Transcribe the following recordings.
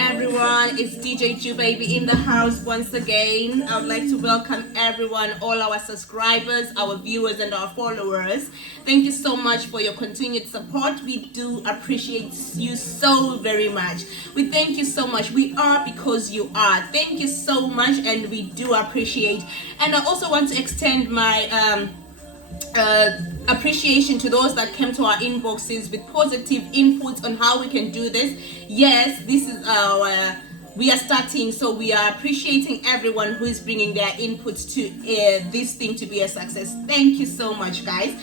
everyone. It's DJ Ju Baby in the house once again. I would like to welcome everyone, all our subscribers, our viewers, and our followers. Thank you so much for your continued support. We do appreciate you so very much. We thank you so much. We are because you are. Thank you so much, and we do appreciate. And I also want to extend my appreciation to those that came to our inboxes with positive inputs on how we can do this. Yes, this is we are starting, so we are appreciating everyone who is bringing their inputs to this thing to be a success. Thank you so much, guys.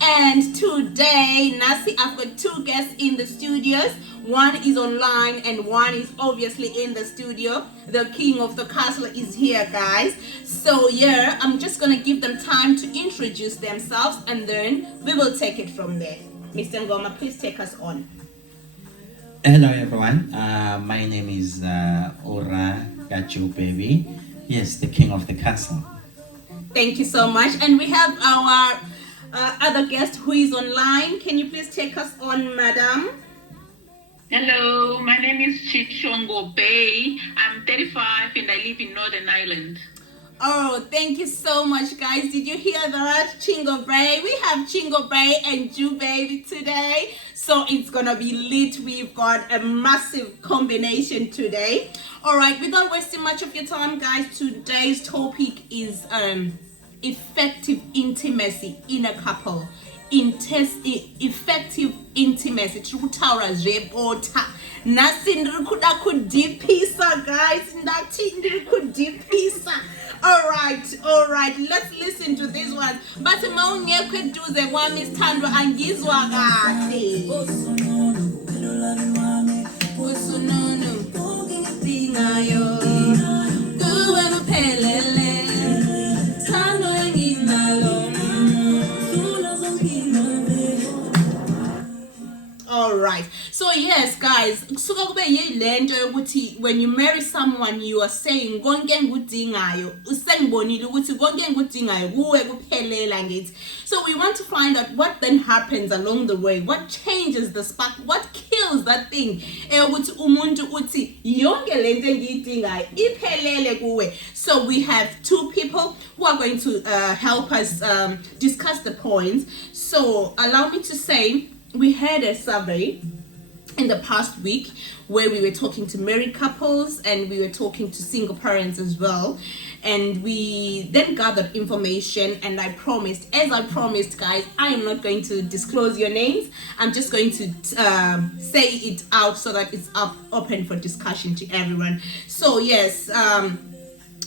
And today, Nasi, I've got two guests in the studios. One is online and one is obviously in the studio. The king of the castle is here, guys. So yeah, I'm just gonna give them time to introduce themselves and then we will take it from there. Mr. Ngoma, please take us on. Hello everyone, my name is Ora Gacho Baby. Yes, the king of the castle. Thank you so much. And we have our other guest who is online. Can you please take us on, madam? Hello, my name is Chichongo Bay. I'm 35 and I live in Northern Ireland. Oh, thank you so much, guys. Did you hear that? Chingo Bay. We have Chingo Bay and Ju Baby today. So it's gonna be lit. We've got a massive combination today. All right, without wasting much of your time, guys, today's topic is effective intimacy in a couple. Effective intimacy. Trutaura zebota. Nasi ndikuda kudipisa, guys. Nati ndikudipisa. All right. Let's listen to this one. But maungekwe duze wami stando angizwa kahle. Usununu dingayo. Kuwe kuphelele. Thando enginalo. All right. So yes, guys, when you marry someone, you are saying so we want to find out what then happens along the way, what changes the spark, what kills that thing. So we have two people who are going to help us discuss the points. So allow me to say, we had a survey in the past week where we were talking to married couples and we were talking to single parents as well, and we then gathered information. And as I promised, guys, I am not going to disclose your names. I'm just going to say it out so that it's open for discussion to everyone. So yes,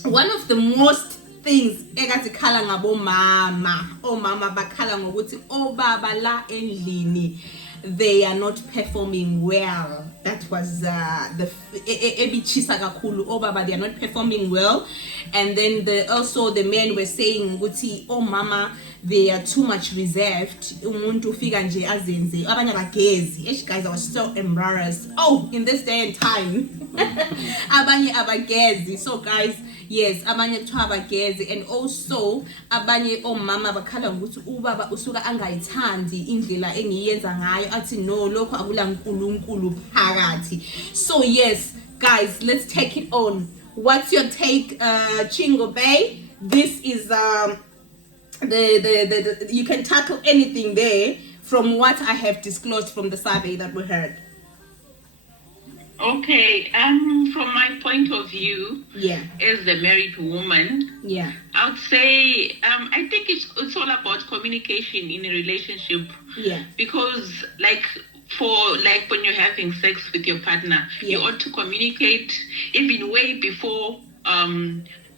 one of the most things egatikhala ngabo mama, omama bakhala ngokuthi obaba la endlini they are not performing well. That was the ebichisa kakhulu obaba, they are not performing well. And then also the men were saying ukuthi oh mama, they are too much reserved. Umuntu ufika nje azenze abanye abagezi. Guys, I was so embarrassed. Oh, in this day and time. Abanye abagezi. So guys, yes, abanye kuthiwa abagezi, and also abanye omama bakhala ngokuthi ubaba usuka angayithandi indlela engiyenza ngayo, athi no, lokho akula nkulunkulu phakathi. So yes, guys, let's take it on. What's your take, Chingo Bay? This is the you can tackle anything there from what I have disclosed from the survey that we heard. Okay, from my point of view, as a married woman, I would say I think it's all about communication in a relationship. Because when you're having sex with your partner, you ought to communicate even way before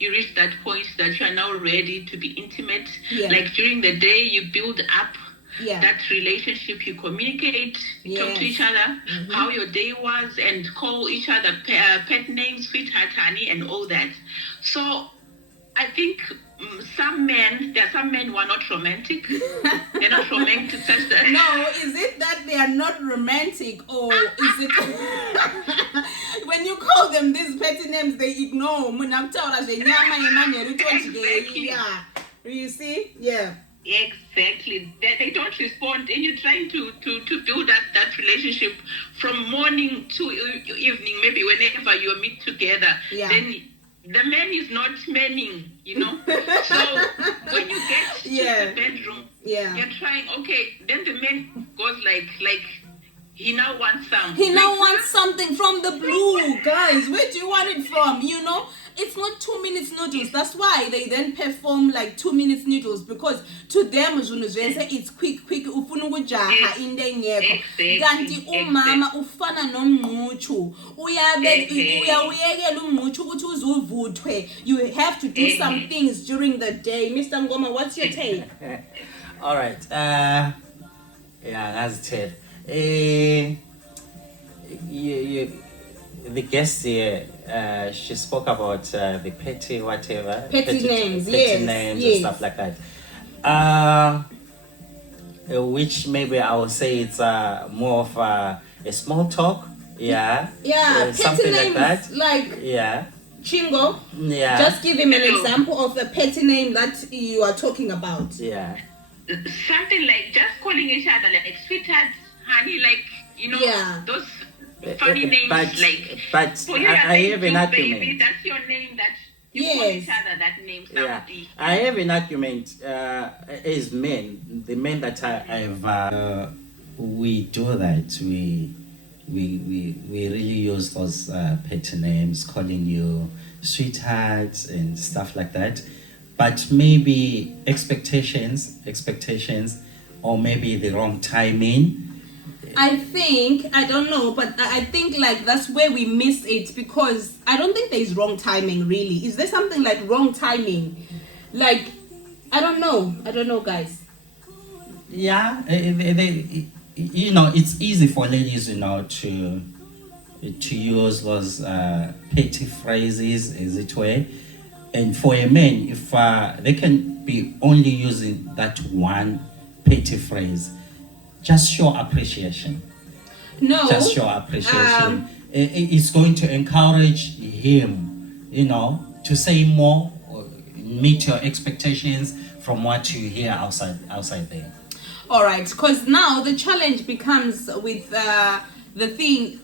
you reach that point that you are now ready to be intimate. Like during the day, you build up that relationship, you communicate, talk to each other, how your day was, and call each other pet names, sweetheart, honey, and all that. So I think there are some men who are not romantic. They're not romantic such that. No, is it that they are not romantic, or is it when you call them these petty names they ignore? Exactly. Yeah. You see? Yeah. Exactly. They don't respond, and you're trying to build that relationship from morning to evening, maybe whenever you meet together. Yeah. Then the man is not manning, So when you get to the bedroom, you're trying. Okay, then the man goes like he now wants something. He now wants something from the blue, guys. Where do you want it from? It's not 2 minutes noodles. That's why they then perform like 2 minutes noodles, because to them it's quick. Ufuna ukujaha into engekho. Kanti umama ufana nomnqutshu. Uyawuyekela umnqutshu ukuthi uzuvuthwe. You have to do some things during the day. Mr. Ngoma, what's your take? All right. Yeah, that's it. The guest here, she spoke about the petty whatever. Petty names and stuff like that. Which maybe I would say it's more of a small talk. Yeah. Yeah, petty something names like that. Like Chingo. Yeah. Just give him an example of a petty name that you are talking about. Yeah. Something like just calling each other like sweetheart, honey, like those funny names, but I have an argument. Baby, that's your name that you call each other that name. Somebody. I have an argument as men, the men that I have, we do that. We really use those petty names, calling you sweethearts and stuff like that. But maybe expectations, or maybe the wrong timing. I don't know, but I think like that's where we miss it, because I don't think there is wrong timing really. Is there something like wrong timing? Like, I don't know, guys. Yeah, it's easy for ladies, to use those petty phrases, as it were. And for a man, if they can be only using that one petty phrase, just show appreciation. No. Just show appreciation. It's going to encourage him, to say more, meet your expectations from what you hear outside there. All right, because now the challenge becomes with the thing.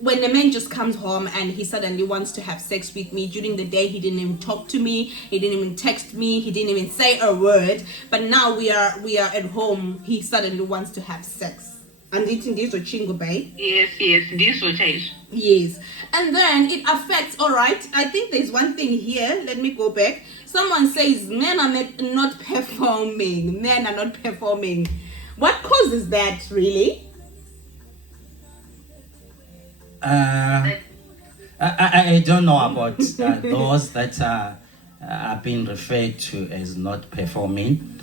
When the man just comes home and he suddenly wants to have sex with me during the day, he didn't even talk to me, he didn't even text me, he didn't even say a word. But now we are at home, he suddenly wants to have sex. And it's in this Chingo Bay. Yes, this will change. Yes. And then it affects, all right, I think there's one thing here. Let me go back. Someone says men are not performing. What causes that really? I don't know about those that are being referred to as not performing,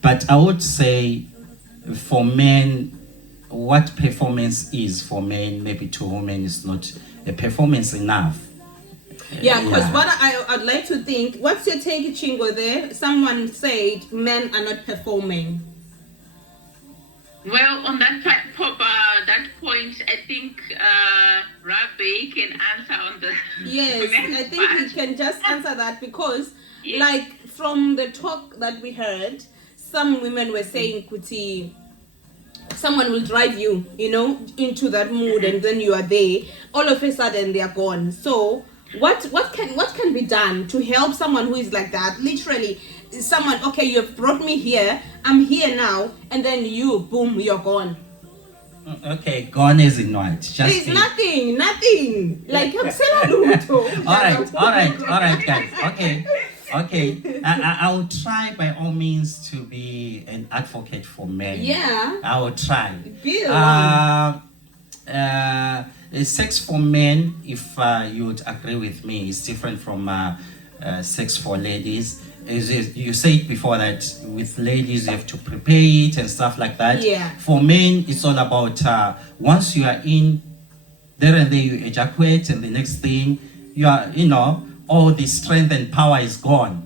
but I would say for men, what performance is for men, maybe to women, is not a performance enough. Yeah, because what I'd like to think, what's your take, Chingo, there? Someone said men are not performing. Well, on that point, I think Rabbi can answer on the yes, I think he can just answer that, because like from the talk that we heard, some women were saying, Kuti, someone will drive you, into that mood, and then you are there. All of a sudden, they are gone. So, what can be done to help someone who is like that? Literally, someone, okay, you have brought me here. I'm here now, and then you, boom, you're gone. Okay, gone is in what? There's nothing. Like I'm saying, all right, guys. Okay. I will try by all means to be an advocate for men. Yeah. I will try. Sex for men, if you would agree with me, is different from sex for ladies. As you said before, that with ladies you have to prepare it and stuff like that. Yeah. For men, it's all about once you are in there and then you ejaculate, and the next thing you are, all the strength and power is gone.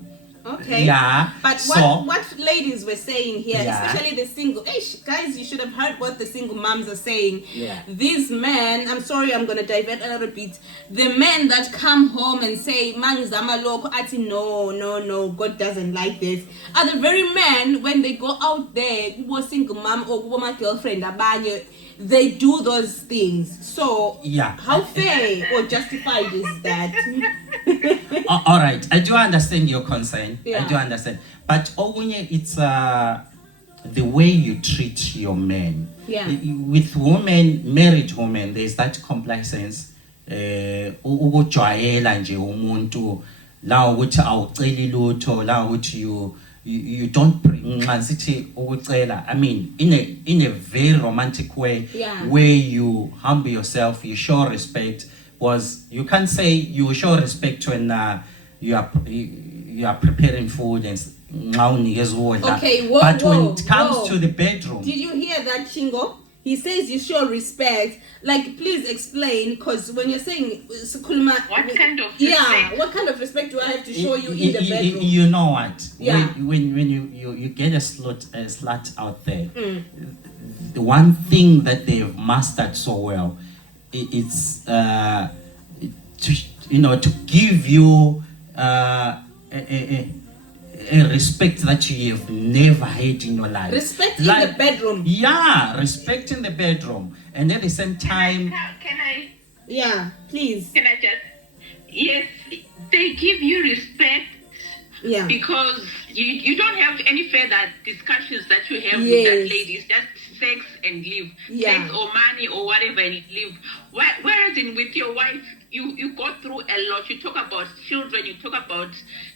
Okay. Yeah. But what ladies were saying here, especially the single, guys, you should have heard what the single moms are saying. Yeah. These men, I'm sorry, I'm gonna divert a little bit. The men that come home and say, "Mangizama loko," ati no, God doesn't like this, are the very men when they go out there, kubo single mom or kubo my girlfriend, abanye, they do those things. So how fair or justified is that? All right, I do understand your concern. Yeah. I do understand, but it's the way you treat your men. Yeah. With women, married women, there's that complacence. Ukujwayela nje umuntu la ukuthi awuceli lutho la ukuthi you don't bring ukucela. I mean, in a very romantic way, where you humble yourself, you show respect. Was you can't say you show respect when you are preparing food and okay, but when it comes to the bedroom, did you hear that, Chingo? He says you show respect. Like, please explain, because when you're saying what kind of respect? What kind of respect do I have to show you in the bedroom? You know what? When you get a slut out there, the one thing that they've mastered so well, it's to give you a respect that you have never had in your life. Respect in the bedroom. Yeah, respect in the bedroom. And at the same time... Can I? Yeah, please. Can I just... Yes, they give you respect. Yeah. Because you don't have any further discussions that you have with that lady. It's just sex and live. Sex or money or whatever and live. Whereas with your wife, you go through a lot. You talk about children, you talk about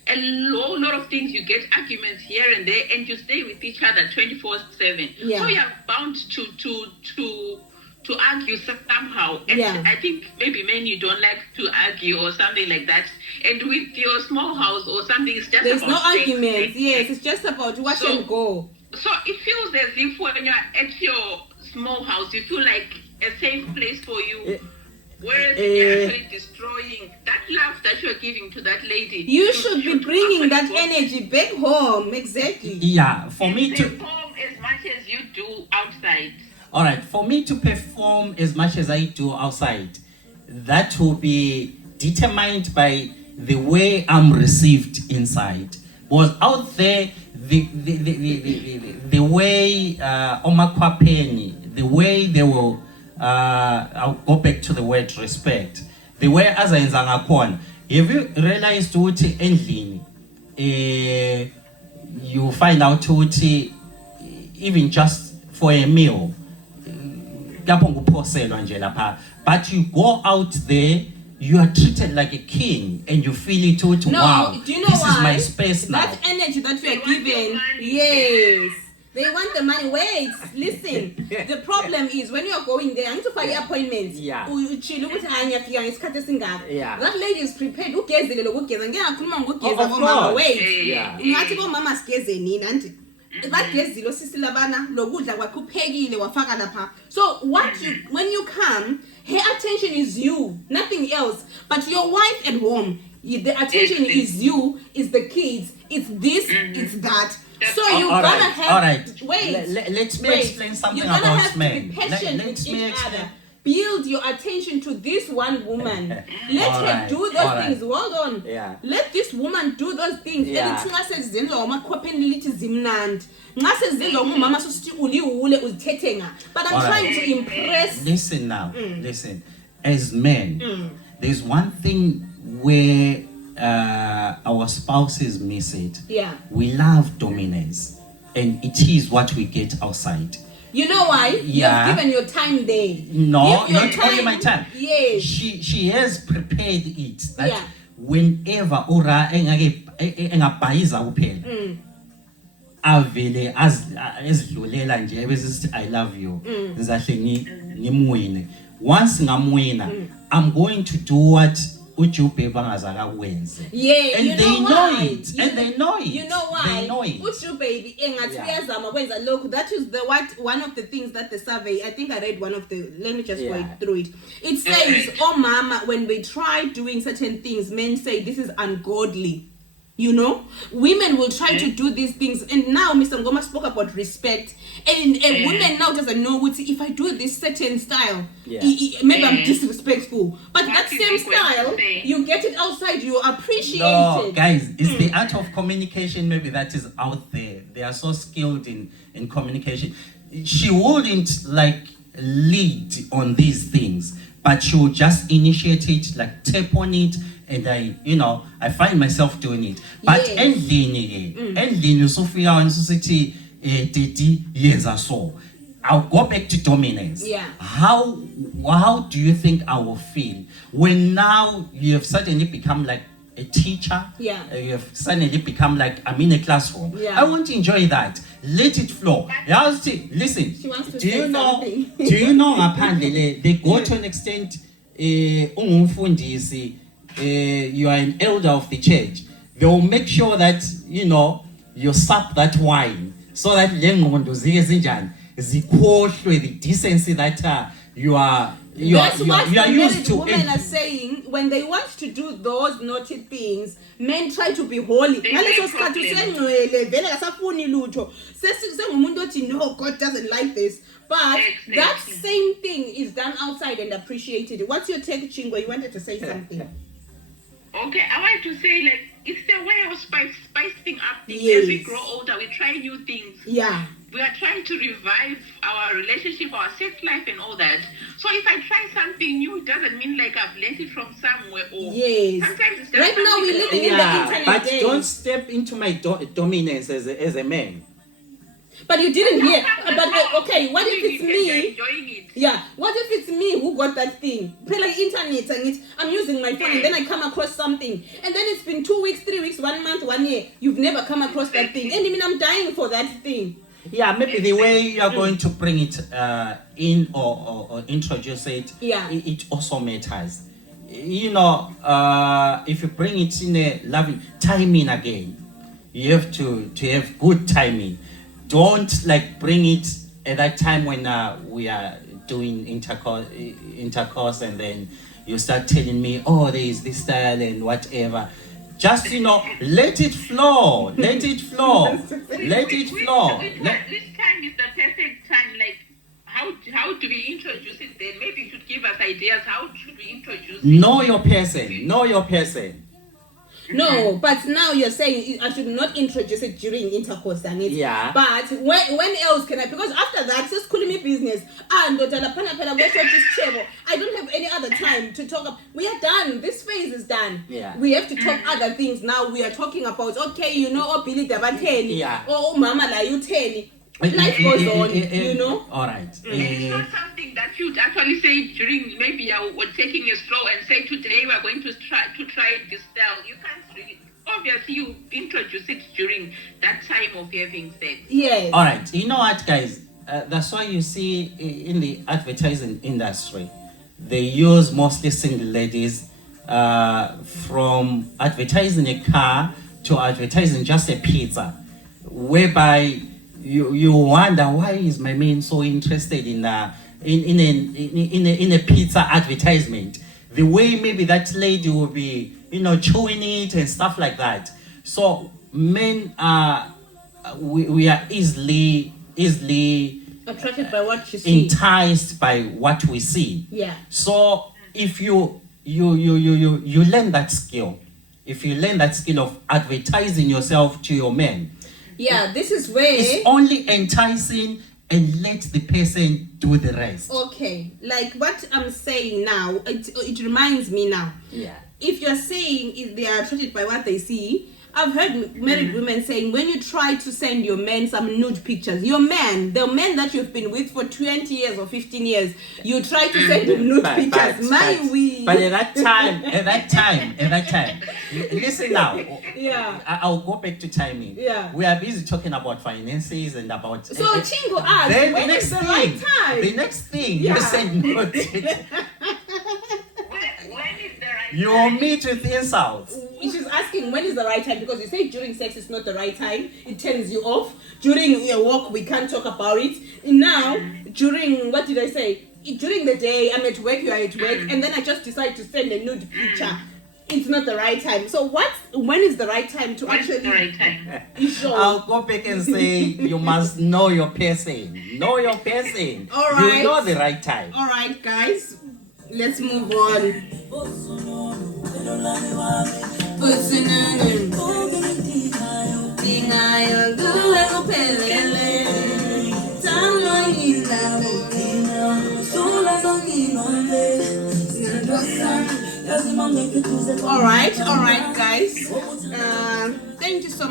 a lot of things. You get arguments here and there, and you stay with each other 24/7. Yeah. So you're bound to argue somehow. And I think maybe men, you don't like to argue or something like that. And with your small house or something, it's just there's about no arguments. Yes, it's just about watch and go. So it feels as if when you're at your small house, you feel like a safe place for you. Whereas you're actually destroying that love that you're giving to that lady. You should be bringing that energy back home. Exactly. Yeah, for me to perform as much as you do outside. All right, for me to perform as much as I do outside, that will be determined by the way I'm received inside. Was out there, the way Omakwapeni, the way they will. I'll go back to the word respect. The way as I have you realized uthi endlini you find out uthi even just for a meal but you go out there, you are treated like a king and you feel it out. Wow, do you know this why? is my space now. That energy that we are given, yes. They want the money. Wait, listen. The problem is when you are going there, I need to find your appointment. Yeah. That lady is prepared. So when you come, her attention is you, nothing else. But your wife at home, the attention is you, is the kids, it's this, it's that. So you're gonna have wait. Let me explain something about men. You're gonna have to be patient with each other. Build your attention to this one woman. Let her do those things. Hold on. Yeah. Let this woman do those things. Yeah. But I'm trying to impress. Listen now. Listen. As men, there's one thing where our spouses miss it. Yeah. We love dominance, and it is what we get outside. You know why? Yeah. You've given your time there. No, not only my time. Yes. She has prepared it that whenever ura engabhayiza kuphela. Avele ezidlulela nje bese I love you. Ngizahle ngimwine. Once ngamwina, I'm going to do what Ujube bangazaka wenze. Yeah, and you they know it. And they know it. You know why? They know it. Ujube engathi wenza look, that is one of the things that the survey, I think I read one of the, let me just go through it. It says, oh mama, when we try doing certain things, men say this is ungodly. You know, women will try to do these things, and now Mr. Ngoma spoke about respect, and women now doesn't know what if I do this certain style, maybe I'm disrespectful, but that same style, you get it outside, you appreciate it. Guys, it's the art of communication maybe that is out there. They are so skilled in communication. She wouldn't like lead on these things, but she would just initiate it, like tap on it. And I find myself doing it. But endlini Sophia and society 30 years or so. I'll go back to dominance. Yeah. How do you think I will feel when now you have suddenly become like a teacher? Yeah. You have suddenly become like I'm in a classroom. Yeah. I want to enjoy that. Let it flow. Listen. She wants to do you know? something. Do you know? Apparently, they go to an extent. You are an elder of the church, they will make sure that you sup that wine so that the decency that you are used to. Women are saying when they want to do those naughty things, men try to be holy. No, God doesn't like this. But that same thing is done outside and appreciated. What's your take, Chingo? You wanted to say something. Okay, I want to say, like, it's the way of spicing up things. As we grow older, we try new things. Yeah. We are trying to revive our relationship, our sex life, and all that. So if I try something new, it doesn't mean like I've learned it from somewhere. Or sometimes it's just right now we're living in the internet but days. Don't step into my dominance as a man. But you didn't hear. Okay, what if it's me? Enjoying it. Yeah. What if it's me who got that thing? Like internet and I'm using my phone and then I come across something. And then it's been 2 weeks, 3 weeks, 1 month, 1 year. You've never come across that thing. And I mean, I'm dying for that thing. Yeah, maybe the way you are going to bring it in or introduce it, it also matters. If you bring it in a loving timing again, you have to have good timing. Don't like bring it at that time when we are doing intercourse and then you start telling me, oh, there is this style and whatever. Just let it flow. Let it flow. Let it flow. This time is the perfect time. Like, how do we introduce it then? Maybe you should give us ideas. How should we introduce it? Know your person. Know your person. No, but now you're saying I should not introduce it during intercourse, and it. Yeah. But when else can I? Because after that, just calling me business. I don't have any other time to talk. We are done. This phase is done. Yeah. We have to talk other things now. We are talking about Billy Dabateni. Yeah. Mama la you tell. Life goes on, All right. It's not something that you'd actually say during, maybe we're taking a stroll and say, today we're going to try this style. You can't really, obviously you introduce it during that time of having sex. Yes. All right. You know what, guys? That's why you see in the advertising industry, they use mostly single ladies from advertising a car to advertising just a pizza, whereby you wonder, why is my man so interested in a pizza advertisement? The way maybe that lady will be, chewing it and stuff like that. So men we are easily attracted by what you see, enticed by what we see. Yeah. So if you learn that skill, of advertising yourself to your men. Yeah, this is where it's only enticing and let the person do the rest. Okay, like what I'm saying now, it reminds me now. Yeah. If you're saying if they are attracted by what they see, I've heard married women saying when you try to send your men some nude pictures, the man that you've been with for 20 years or 15 years, you try to send him nude pictures. But at that time, listen now. Yeah. I'll go back to timing. Yeah. We are busy talking about finances and about. So Chingo asked, then when is the right time? The next thing you send nude. You will meet with insults. She's asking when is the right time, because you say during sex is not the right time. It turns you off. During your walk we can't talk about it. Now during, what did I say? During the day I'm at work, you are at work, and then I just decide to send a nude picture. it's not the right time. So when is the right time to What's the right time? I'll go back and say you must know your person. Know your person. All right. You know the right time. All right, guys. Let's move on. All right, guys. Thank you so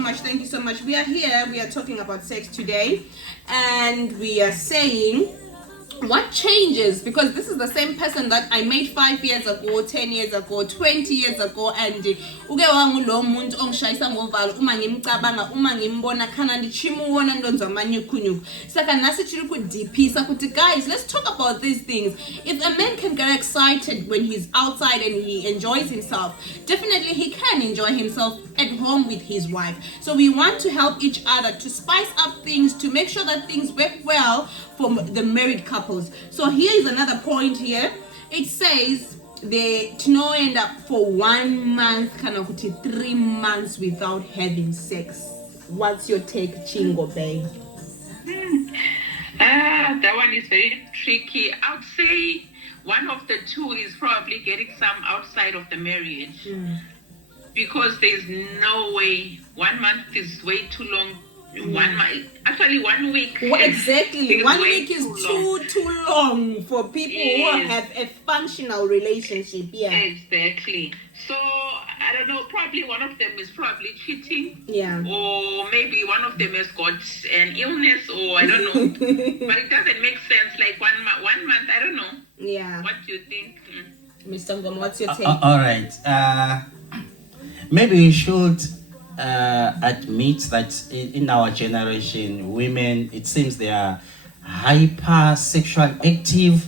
much. We are here. We are talking about sex today, and we are saying what changes, because this is the same person that I made 5 years ago, 10 years ago, 20 years ago, and uke wangulo muntu ongishayisa ngovalo uma ngimcabanga, uma ngimbona khana ndichimuona ndonzwa manyukunyuku. Saka nasi chiri ku DP sakuti, guys, let's talk about these things. If a man can get excited when he's outside and he enjoys himself, definitely he can enjoy himself at home with his wife. So we want to help each other to spice up things, to make sure that things work well for the married couples. So here is another point here. It says they no end up for 1 month, kind of 3 months without having sex. What's your take, Chingo Bay? That one is very tricky. I would say one of the two is probably getting some outside of the marriage. Because there's no way. 1 month is way too long. 1 month, actually 1 week. Well, exactly. 1 week is too long for people who have a functional relationship. Yeah. Exactly. So I don't know. Probably one of them is probably cheating. Yeah. Or maybe one of them has got an illness, or I don't know. But it doesn't make sense. Like 1 month. I don't know. Yeah. What do you think? Mr. Ngom, what's your take? All right. Maybe we should admit that in our generation, women, it seems they are hyper sexual active,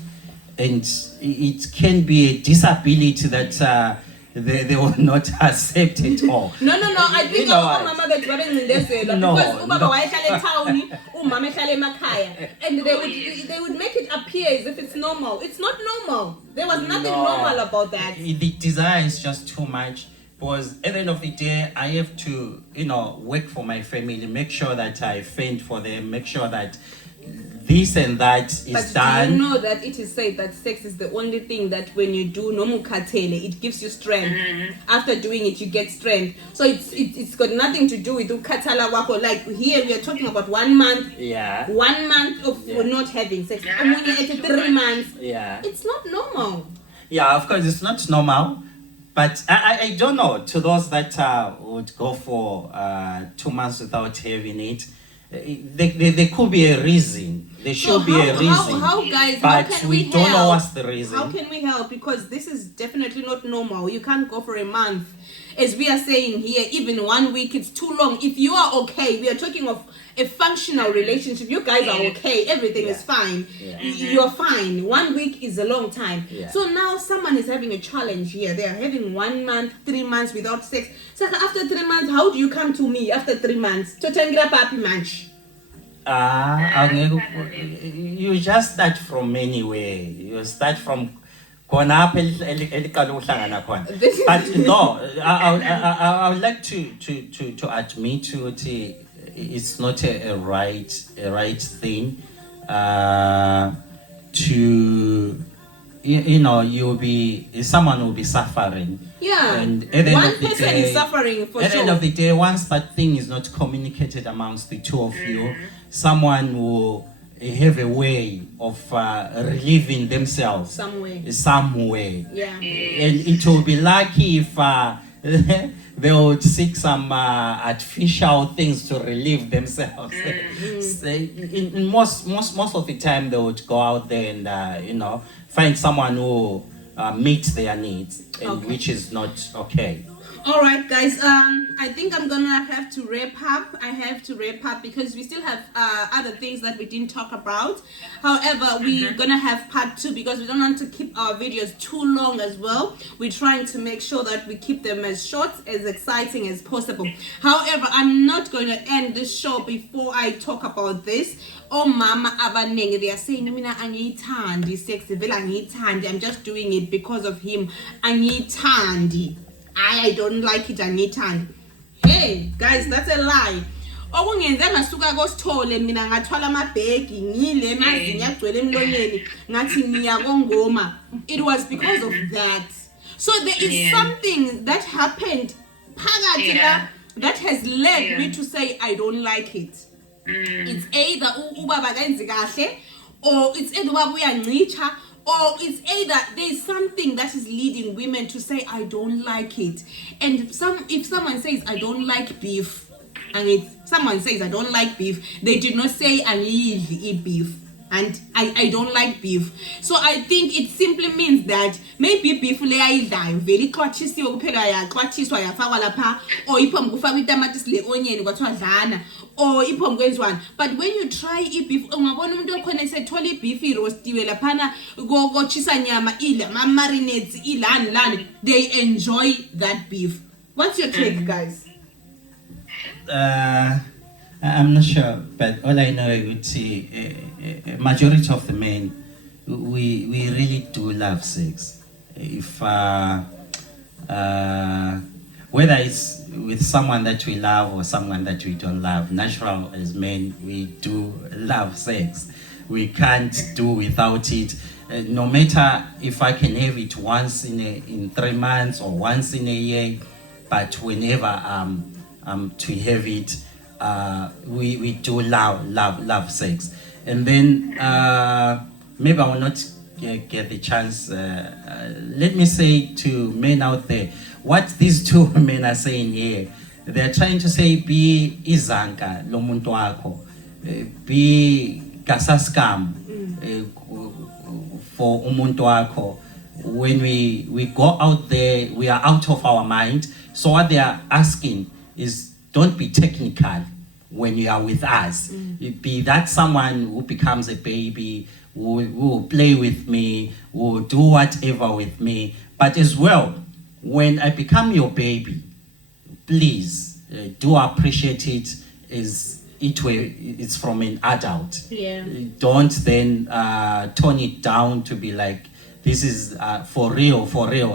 and it can be a disability that they will not accept at all. No. I think mama and they would make it appear as if it's normal. It's not normal. There was nothing normal about that. The desire is just too much. Because at the end of the day, I have to, work for my family, make sure that I fend for them, make sure that this and that is done. But do you know that it is said that sex is the only thing that when you do nomukatele, it gives you strength. After doing it, you get strength. So it's got nothing to do with ukatala wako. Like here, we are talking about 1 month. Yeah. 1 month of not having sex. And when you're at 3 months, it's not normal. Yeah, of course, it's not normal. But I don't know, to those that would go for 2 months without having it, there could be a reason. There should be a reason. How guys, but how can we don't help? know what's the reason. How can we help? Because this is definitely not normal. You can't go for a month. As we are saying here, even 1 week, it's too long. If you are okay, we are talking of a functional relationship. You guys are okay. Everything is fine. You're fine. 1 week is a long time. So now someone is having a challenge here. They are having 1 month, 3 months without sex. So after 3 months, how do you come to me after 3 months? You just start from anywhere. You start from but no, I would like to admit to it. It's not a right thing to you'll be someone will be suffering. Yeah, and at the one person is suffering for sure. At the end of the day, once that thing is not communicated amongst the two of you, someone will have a way of relieving themselves some way. Yeah, and it will be lucky if they would seek some artificial things to relieve themselves. So in most of the time, they would go out there and find someone who meets their needs, and which is not okay. All right, guys. I think I'm gonna have to wrap up. I have to wrap up because we still have other things that we didn't talk about. However, we're gonna have part 2 because we don't want to keep our videos too long as well. We're trying to make sure that we keep them as short, as exciting as possible. However, I'm not going to end this show before I talk about this. Oh, mama, abanenge, they are saying, "Mina angiyithandi sex, vele angiyithandi. I'm just doing it because of him. Angiyithandi." I don't like it, Anita. Hey, guys, that's a lie. Okungenza ngasuka kosithole mina ngathwala amabhegi ngile mazinga agcwele emlonyeni ngathi ngiyakongoma. It was because of that. So there is something that happened phakathi la that has led me to say I don't like it. It's either ubaba kayenzi kahle, or it's either ubaba uyangicha, or it's either there's something that is leading women to say I don't like it. And if someone says I don't like beef, and if someone says I don't like beef, they did not say I eat beef. And I don't like beef. So I think it simply means that maybe beef leyayidlayo vele ixhwathisiwe kuphela yaxhwathiswa yafakwa lapha, or iphambi kufakwa itamatisi le onion kwathiwa dlana, or iphambi kwenziwani. But when you try beef, ungabona umuntu okhona esethola ibeef iroastiwe laphana kochisa nyama ile ama marinades ilani, they enjoy that beef. What's your take, guys? I'm not sure, but all I know I would say majority of the men, we really do love sex. If whether it's with someone that we love or someone that we don't love, natural as men, we do love sex. We can't do without it. No matter if I can have it once in 3 months or once in a year, but whenever to have it, we do love sex. And then maybe I will not get the chance. Let me say to men out there, what these two men are saying here, they are trying to say be izanka lo muntu wakho, be kasaskam for umuntu wakho. When we go out there, we are out of our mind. So what they are asking is, don't be technical when you are with us. Be that someone who becomes a baby, who will play with me, who will do whatever with me. But as well, when I become your baby, please do appreciate it as it's from an adult. Yeah. Don't then tone it down to be like, this is for real,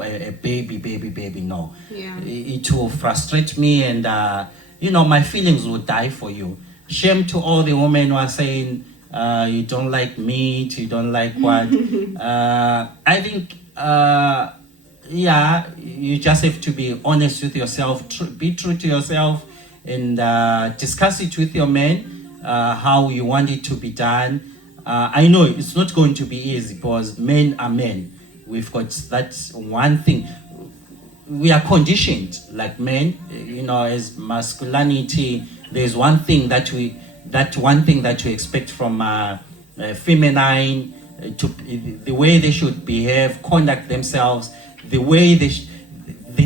a baby. No. Yeah. It will frustrate me, and my feelings will die for you. Shame to all the women who are saying you don't like meat, you don't like what. I think, you just have to be honest with yourself, be true to yourself, and discuss it with your man, how you want it to be done. I know it's not going to be easy because men are men. We've got that one thing. We are conditioned like men, as masculinity. There's one thing that we expect from feminine, to the way they should behave, conduct themselves, the way the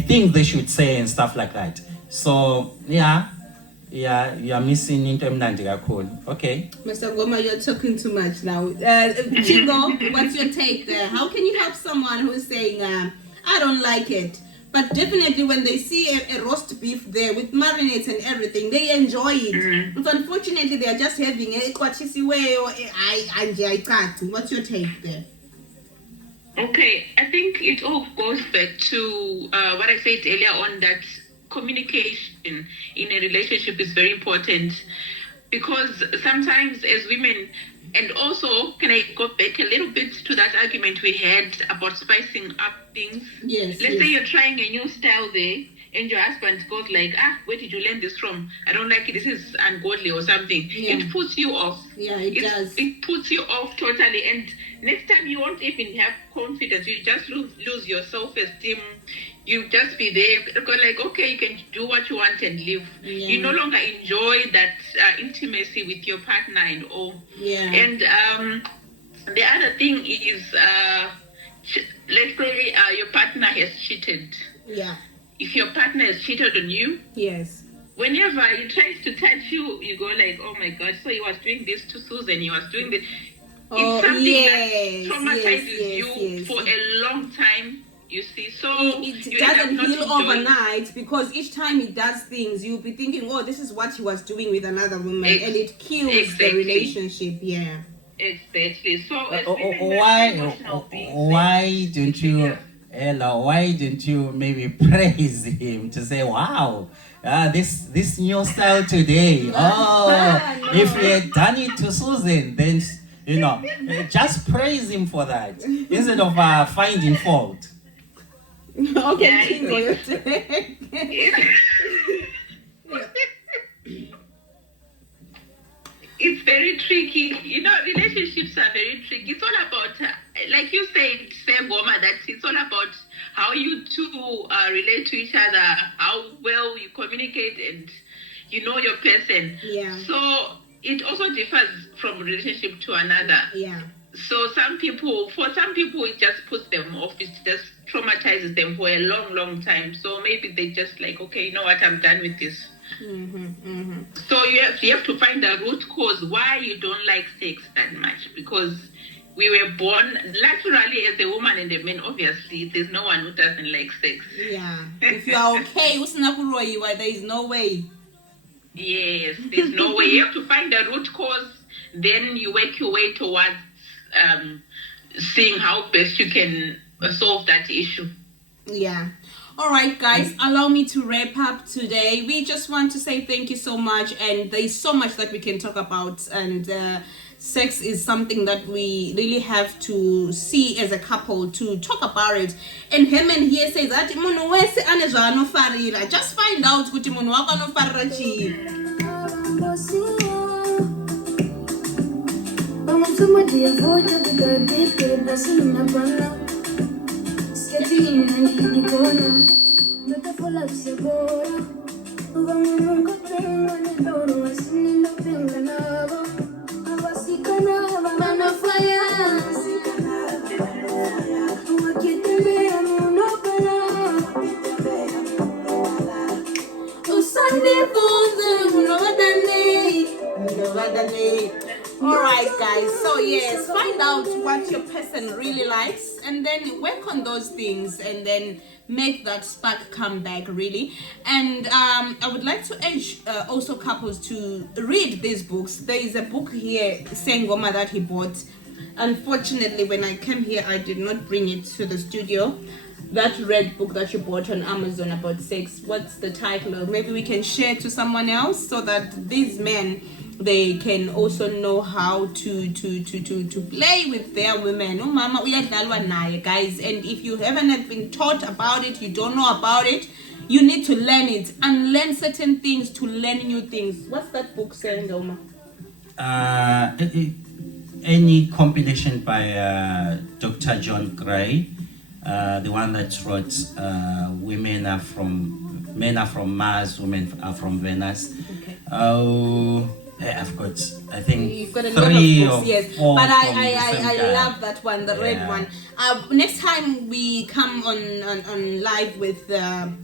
things they should say and stuff like that. So you are missing into emnandi kakhulu. Okay. Mr. Goma, you're talking too much now. Chingo, what's your take there? How can you help someone who's saying, I don't like it? But definitely when they see a roast beef there with marinades and everything, they enjoy it. But unfortunately, they are just having a kwachisi way or what's your take there? Okay, I think it all goes back to what I said earlier on, that communication in a relationship is very important, because sometimes as women, and also, can I go back a little bit to that argument we had about spicing up things? Yes. Let's say you're trying a new style there, and your husband goes like, where did you learn this from? I don't like it. This is ungodly or something. Yeah. It puts you off. Yeah, it does. It puts you off totally. And next time you won't even have confidence. You just lose your self-esteem. You just be there, like, okay, you can do what you want and live. Yeah. You no longer enjoy that intimacy with your partner and all. Yeah. And the other thing is, let's say your partner has cheated. Yeah. If your partner has cheated on you, yes, whenever he tries to touch you, you go like, oh my God, so he was doing this to Susan, he was doing this. It's something that traumatizes you for a long time. You see, so it doesn't heal overnight, because each time he does things, you'll be thinking, oh, this is what he was doing with another woman, and it kills the relationship. Yeah, exactly. So why don't you Ella, why didn't you maybe praise him to say, wow, this new style today. Oh, if we had done it to Susan, then, just praise him for that instead of finding fault. Okay, it's very tricky. Relationships are very tricky. It's all about, like you said, Sengoma, that it's all about how you two relate to each other, how well you communicate, and you know your person. Yeah. So it also differs from relationship to another. Yeah. So for some people, it just puts them off. It just traumatizes them for a long, long time. So maybe they just like, okay, you know what, I'm done with this. So you have to find the root cause why you don't like sex that much, because we were born naturally as a woman and a man. Obviously, there's no one who doesn't like sex. Yeah. If you are okay, there is no way. Yes, there's no way. You have to find the root cause, then you work your way towards seeing how best you can solve that issue. Yeah. All right, guys, allow me to wrap up today. We just want to say thank you so much, and there's so much that we can talk about, and sex is something that we really have to see as a couple, to talk about it. And Herman here says that just find out what you Alright, guys, so yes, find out what your person really likes and then work on those things and then make that spark come back, really. And I would like to urge also couples to read these books. There is a book here, Sengoma, that he bought. Unfortunately, when I came here, I did not bring it to the studio. That red book that you bought on Amazon about sex, what's the title? Maybe we can share to someone else so that these men, they can also know how to play with their women. Oh, mama, uyadlalwa naye, guys. And if you haven't been taught about it, you don't know about it, you need to learn it and learn certain things to learn new things. What's that book saying, Oma? Any compilation by Dr. John Gray, the one that wrote Men Are From Mars, Women Are From Venus. Okay. I've got, I think, you've got a 3 lot of books, yes. or 4. But I love that one, the red one. Next time we come on live with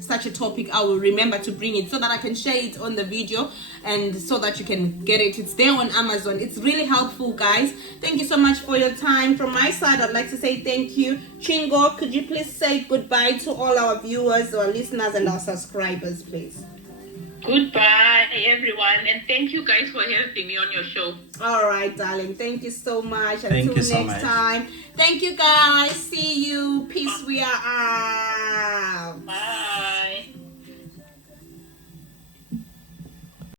such a topic, I will remember to bring it so that I can share it on the video and so that you can get it. It's there on Amazon. It's really helpful, guys. Thank you so much for your time. From my side, I'd like to say thank you. Chingo, could you please say goodbye to all our viewers, our listeners, and our subscribers, please? Goodbye, everyone, and thank you guys for having me on your show. All right, darling. Thank you so much. Until next time. Thank you, guys. See you. Peace. We are out. Bye.